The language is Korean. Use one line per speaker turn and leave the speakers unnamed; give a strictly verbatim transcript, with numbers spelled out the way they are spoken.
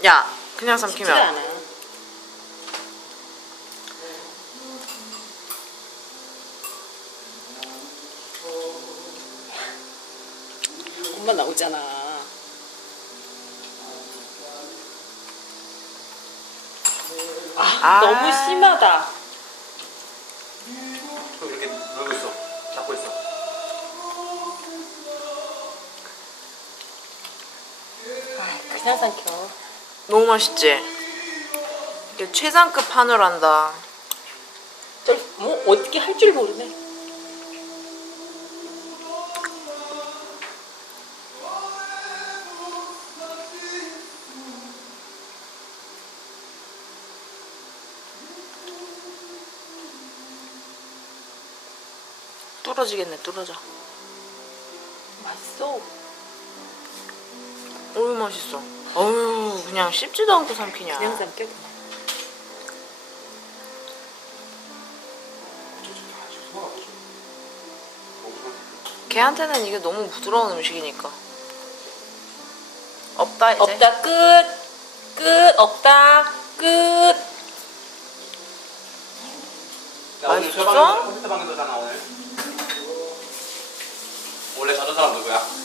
야, 그냥
쉽지가
삼키면.
않아. 엄마 나오잖아. 아,
아.
너무 심하다.
또 이렇게 놀고 있어. 잡고 있어.
아, 그냥 삼켜.
너무 맛있지? 이게 최상급 한우란다.
저, 뭐 어떻게 할 줄 모르네.
뚫어지겠네, 뚫어져.
맛있어.
어우, 맛있어. 어우, 그냥 씹지도 않고 삼키냐.
그냥 삼켜. 그냥.
걔한테는 이게 너무 부드러운 음식이니까. 없다, 이제.
없다 끝. 끝 없다 끝.
나 오늘
맛있어?
저 방에서 컴퓨터 방에서잖아 오늘. 원래 자던 사람 누구야?